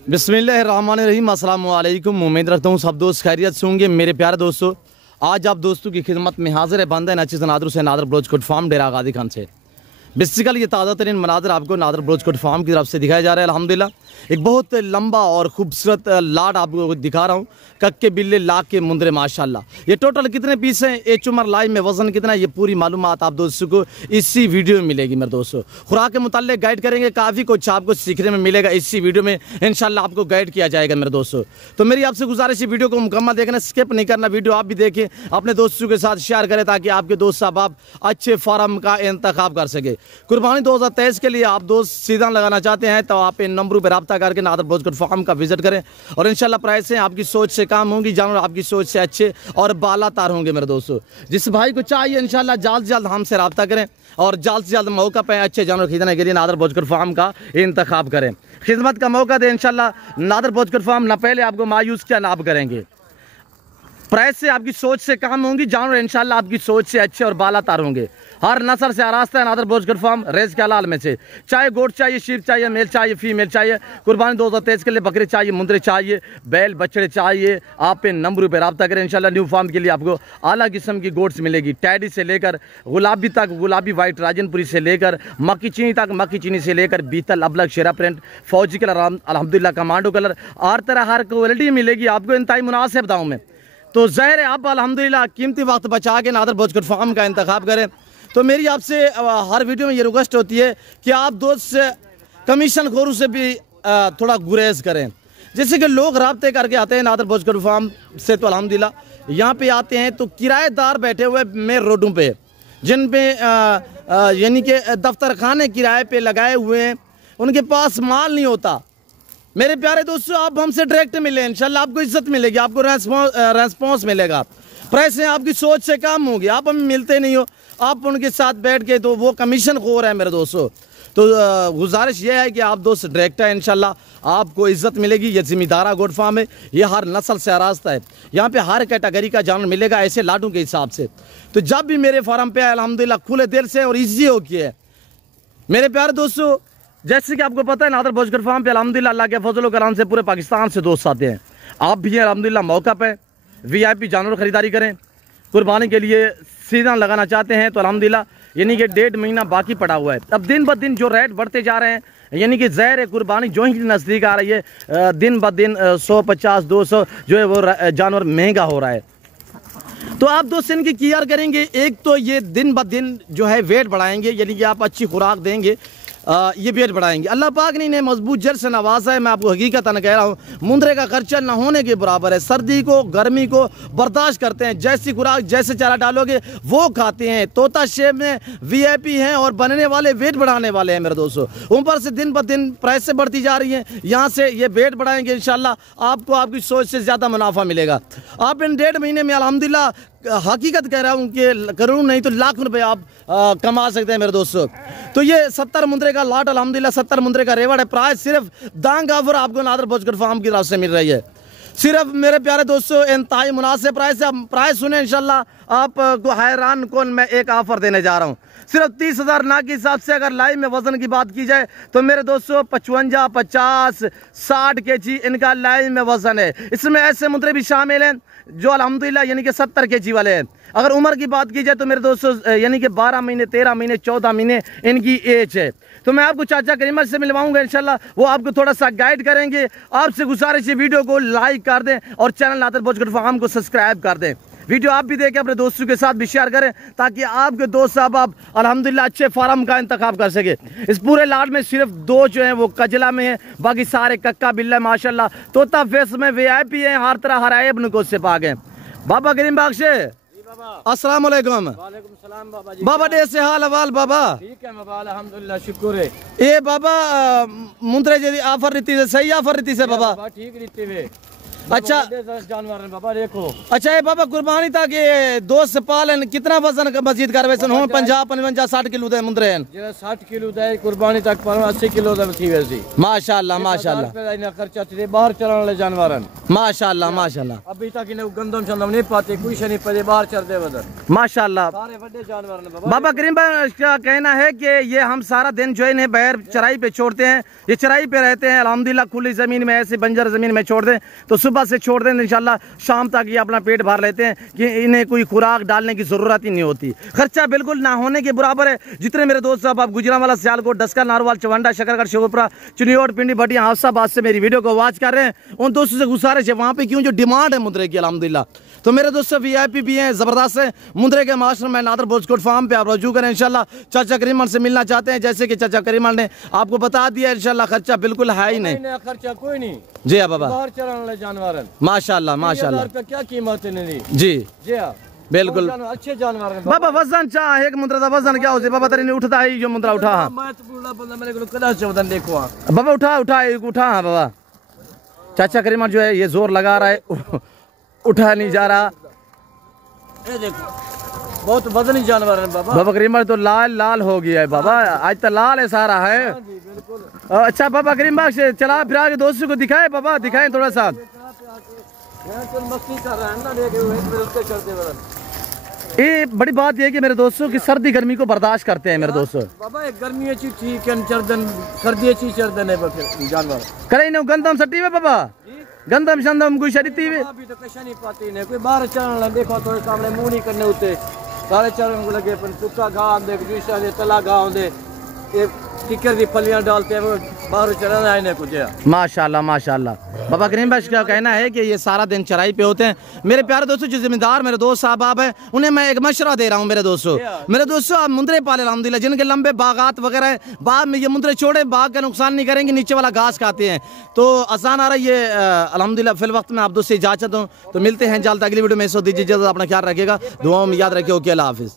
बिस्मिल्लाहिर्रहमानिर्रहीम। अस्सलाम वालेकुम। उम्मीद रखता हूँ सब दोस्त खैरियत से होंगे। मेरे प्यारे दोस्तों, आज आप दोस्तों की खिदमत में हाजिर है बंदा नचीज़ नादर से नादर ब्रोचकोट फार्म डेरा गादी खान से। बेसिकली ये ताज़ा तरीन मनाजर आपको नादर ब्रोचकोट फार्म की तरफ से दिखाया जा रहा है। अल्हम्दुलिल्लाह एक बहुत लंबा और खूबसूरत लाड आपको दिखा रहा हूँ। कक्के बिल्ले लाख के मुंदरे माशाल्लाह। ये टोटल कितने पीस हैं, एच उमर लाइव में वजन कितना है, ये पूरी मालूमात आप दोस्तों को इसी वीडियो में मिलेगी। मेरे दोस्तों खुराक के मुताल्लिक गाइड करेंगे, काफ़ी कुछ आपको सीखने में मिलेगा इसी वीडियो में। इंशाल्लाह आपको गाइड किया जाएगा मेरे दोस्तों। तो मेरी आपसे गुजारिश है वीडियो को मुकम्मल देखना, स्किप नहीं करना। वीडियो आप भी देखें, अपने दोस्तों के साथ शेयर करें ताकि आपके दोस्त साहब आप अच्छे फार्म का इंतखाब कर सके। कुर्बानी 2023 के लिए आप दोस्त सीजन लगाना चाहते हैं तो आप इन नंबरों पर रब्ता करके नादर ब्रोचकोट फार्म का विजिट करें और इंशाल्लाह प्राइसें आपकी सोच से काम होंगी, जानवर आपकी सोच से अच्छे और बालातार होंगे। मेरे दोस्तों जिस भाई को चाहिए इंशाल्लाह जल्द से जल्द हमसे रब्ता करें और जल्द से जल्द मौका पाए अच्छे जानवर खरीदने के लिए नादर ब्रोचकोट फार्म का इंतखाब करें। खिदमत का मौका दें इंशाल्लाह। नादर ब्रोचकोट फार्म ना पहले आपको मायूस क्या नाप करेंगे। प्राइस से आपकी सोच से काम होंगी, जानवर इंशाल्लाह आपकी सोच से अच्छे और बालातार होंगे। हर नस्ल से आरास्ता है नादर ब्रोचकोट फार्म रेज के हलाल में से। चाहे गोट चाहिए, शीप चाहिए, मेल चाहिए, फीमेल चाहिए, कुर्बानी 2023 के लिए बकरे चाहिए, मुंदरे चाहिए, बैल बछड़े चाहिए, आप इन नंबरों पर रब्ता करें। इंशाल्लाह न्यू फार्म के लिए आपको आला किस्म की गोट्स मिलेगी। टैडी से लेकर गुलाबी तक, गुलाबी वाइट राजनपुरी से लेकर मक्की चीनी तक, मक्की चीनी से लेकर बीतल अबलग शेरा प्रिंट फौजी कलर अल्हम्दुलिल्लाह कमांडो कलर हर तरह हर क्वालिटी मिलेगी आपको इंतहाई मुनासिब दामों में। तो ज़ाहिर है आप अल्हम्दुलिल्लाह कीमती वक्त बचा के नादर ब्रोचकोट फार्म का इंतखाब करें। तो मेरी आपसे हर वीडियो में ये रिक्वेस्ट होती है कि आप दोस्त कमीशन खोरों से भी थोड़ा गुरेज करें। जैसे कि लोग रब्ते करके आते हैं नादर ब्रोचकोट फार्म से, तो अल्हम्दुलिल्लाह यहाँ पे आते हैं तो किराएदार बैठे हुए मेन रोडों पे, जिन पे यानी कि दफ्तर खाने किराए पे लगाए हुए हैं, उनके पास माल नहीं होता। मेरे प्यारे दोस्तों आप हमसे डायरेक्ट मिले, इंशाल्लाह आपको इज्जत मिलेगी, आपको रेस्पॉन्स मिलेगा, प्राइसें आपकी सोच से काम होगी। आप हमें मिलते नहीं हो, आप उनके साथ बैठ के तो वो कमीशन खोर है मेरे दोस्तों। तो गुजारिश ये है कि आप दोस्त डायरेक्ट है, इंशाल्लाह आपको इज्जत मिलेगी। ये जिम्मेदारा गोट फार्म है, ये हर नस्ल से आरास्ता है। यहाँ पे हर कैटेगरी का जानवर मिलेगा ऐसे लाडों के हिसाब से। तो जब भी मेरे फार्म पे अल्हम्दुलिल्लाह खुले दिल से और ईजी हो के है मेरे प्यारे दोस्तों। जैसे कि आपको पता है नादर ब्रोचकोट फार्म पे अल्हम्दुलिल्लाह अल्लाह के फजल व करम से पूरे पाकिस्तान से दोस्त आते हैं। आप भी हैं अल्हम्दुलिल्लाह मौका पे VIP जानवर खरीदारी करें। कुर्बानी के लिए सीजन लगाना चाहते हैं तो अल्हम्दुलिल्लाह यानी कि 1.5 महीना बाकी पड़ा हुआ है। अब दिन ब दिन जो रेट बढ़ते जा रहे हैं, यानी कि ज़ाहिर है कुर्बानी जो ही नज़दीक आ रही है दिन ब दिन 150 200 जो है वो जानवर महंगा हो रहा है। तो आप दोस्त इनकी केयर करेंगे। एक तो ये दिन ब दिन जो है वेट बढ़ाएंगे, यानी कि आप अच्छी खुराक देंगे, ये वेट बढ़ाएंगे। अल्लाह पाक ने इन्हें मजबूत जड़ से नवाजा है। मैं आपको हकीकतन कह रहा हूँ, मुंदरे का खर्चा न होने के बराबर है। सर्दी को गर्मी को बर्दाश्त करते हैं, जैसी खुराक जैसे चारा डालोगे वो खाते हैं। तोता शेप में VIP हैं और बनने वाले वेट बढ़ाने वाले हैं मेरे दोस्तों। ऊपर से दिन ब दिन प्राइस से बढ़ती जा रही हैं, यहाँ से ये वेट बढ़ाएंगे इंशाल्लाह आपको आपकी सोच से ज़्यादा मुनाफा मिलेगा। आप इन 1.5 महीने में अल्हम्दुलिल्लाह हकीकत कह रहा हूँ कि करोड़ नहीं तो लाख रुपए आप कमा सकते हैं मेरे दोस्तों। तो ये 70 मुंदरे का लाट अल्हम्दुलिल्लाह 70 मुंदरे का रेवड़ है। प्राइस सिर्फ दांग ऑफर आपको नादर ब्रोचकोट फार्म की तरफ से मिल रही है। सिर्फ मेरे प्यारे दोस्तों इंतहाई मुनासिब प्राइस है। आप प्राइस सुने इंशाल्लाह आपको हैरान कौन मैं एक ऑफर देने जा रहा हूँ। सिर्फ 30,000 ना के हिसाब से अगर लाइव में वजन की बात की जाए तो मेरे दोस्तों 55 50 60 kg इनका लाइव में वजन है। इसमें ऐसे मुंदरे भी शामिल हैं जो अल्हम्दुलिल्लाह यानी कि 70 kg वाले हैं। अगर उम्र की बात की जाए तो मेरे दोस्तों यानी कि 12 महीने 13 महीने 14 महीने इनकी एज है। तो मैं आपको चाचा करीमत से मिलवाऊंगा इंशाल्लाह, वो आपको थोड़ा सा गाइड करेंगे। आपसे गुजारिश है वीडियो को लाइक कर दें और चैनल नादर ब्रोचकोट फार्म को सब्सक्राइब कर दें। वीडियो आप भी देखें, अपने दोस्तों के साथ भी शेयर करें ताकि आपके दोस्त साहब आप अल्हम्दुलिल्लाह अच्छे फार्म का इंतखाब कर सके। इस पूरे लाट में सिर्फ 2 जो हैं वो कजला में है, बाकी सारे कक्का बिल्ला माशाल्लाह तोता फेस में VIP हैं, हर तरह हर ऐब नुको से पाक हैं। बाबा करीम बागशे अस्सलाम वालेकुम। वालेकुम सलाम बाबा जी। बाबा डे से हाल अहवाल बाबा? ठीक है बाबा अल्हम्दुलिल्लाह शुक्र है। ये बाबा मुंदरे जी ऑफर रीति से सही ऑफर रीति से बाबा? ठीक रीति में अच्छा जानवर हैं बाबा देखो। अच्छा ये बाबा कुर्बानी तक ये दोस्त पालन कितना वजन का मस्जिद कर वैसे हो 50 55 60 किलो दे मुंदरे हैं जरा 60 किलो दे कुर्बानी तक पर 80 किलो दे थी वैसी माशाल्लाह माशाल्लाह रुपए दा खर्चा थे बाहर चलने वाले जानवर हैं माशाल्लाह माशाल्लाह अभी तक इन्हें गंदम शंदम नहीं पाते कोई शनी पे बाहर चल दे वदर माशाल्लाह सारे बड़े जानवर हैं बाबा। बाबा करीम भाई का कहना है कि ये हम सारा दिन जो है इन्हें बैर चराई पे छोड़ते हैं, ये चराई पे रहते हैं अल्हम्दुलिल्लाह। खुली ज़मीन में ऐसे बंजर ज़मीन में छोड़ दें तो सुबह से छोड़ दें इंशाल्लाह शाम तक ये अपना पेट भर लेते हैं कि इन्हें कोई खुराक डालने की ज़रूरत ही नहीं होती। खर्चा बिल्कुल ना होने के बराबर है। जितने मेरे दोस्त साहब आप गुजरांवाला, सियालकोट, डस्का, नारोवाल, चवंडा, शकरगढ़, शेखुपुरा, चुनियोट, पिंडी, भटिया, हाफसाबाद से मेरी वीडियो को वॉच कर रहे हैं उन दोस्तों से गुजारिश है वहाँ पे क्यों जो डिमांड है मुद्रे की अल्हम्दुलिल्लाह। तो मेरे दोस्तों VIP भी हैं, ज़बरदस्त है। मुंद्रे के मास्टर में नादर ब्रोचकोट फार्म पे आप रजू करें इंशाल्लाह। चाचा करीमन से मिलना चाहते हैं जैसे कि चाचा करीमन ने आपको बता दिया इंशाल्लाह खर्चा बिल्कुल है ही नहीं। खर्चा कोई नहीं जी हाँ बाबा बाहर चलने वाले जानवर हैं माशाल्लाह माशाल्लाह पे क्या कीमत है नहीं जी जी हाँ बिल्कुल अच्छे जानवर हैं बाबा। वजन चाह एक मुंद्रा का वजन क्या होता है बाबा तेरे ने उठता है जो मुंद्रा उठा हाँ मैं तो बूढ़ा बंदा मेरे को कदा से वजन देखो हाँ बाबा उठा उठा एक उठा हाँ बाबा। चाचा करीमन जो है ये जोर लगा रहा है उठा नहीं जा रहा। ये देखो बहुत वजनी जानवर है बाबा। बाबा करीम तो लाल लाल हो गया है बाबा, आज तो लाल है सारा है। अच्छा बाबा करीम बाग से चला फिर आगे दोस्तों को दिखाए बाबा, दिखाएं थोड़ा सा। मस्ती कर रहा है ना देखे करते ये बड़ी बात ये है कि मेरे दोस्तों की सर्दी गर्मी को बर्दाश्त करते हैं मेरे दोस्तों। बाबा एक गर्मी चीज ठीक है चरदन सर्दी चीज चरदन है जानवर करे ना गंदम सट्टी में बाबा गंदम शंदम कोई शरीती में अभी तो कशा नहीं पाती ने कोई बाहर चलने लगे देखो तो सामने मुंह नहीं करने होते सारे चरण को लगे पर कुत्ता घाव दे दूसरा दे तला घाव दे ये टिक्कर की फलियां डालते हैं बाहर चरण आए ने कुछ माशाल्लाह माशाल्लाह। बाबा करीम भाई का कहना है कि ये सारा दिन चराई पे होते हैं। मेरे प्यारे दोस्तों जो जिम्मेदार मेरे दोस्त साहब आप हैं उन्हें मैं एक मशवरा दे रहा हूँ मेरे दोस्तों आप मुंद्रे पाले अल्हम्दुलिल्लाह जिनके लंबे बागात वगैरह है बाग में ये मुंद्रे छोड़े बाग का नुकसान नहीं करेंगे नीचे वाला घास खाते हैं तो आसान आ रहा है ये अल्हम्दुलिल्लाह। फिल वक्त में आप दोस्त से इजाजत हूँ तो मिलते हैं जल्द अगली वीडियो में। सो दीजिए इजाजत, अपना ख्याल रखिएगा, दुआओं में याद रखिए। ओके अल्लाह हाफिज़।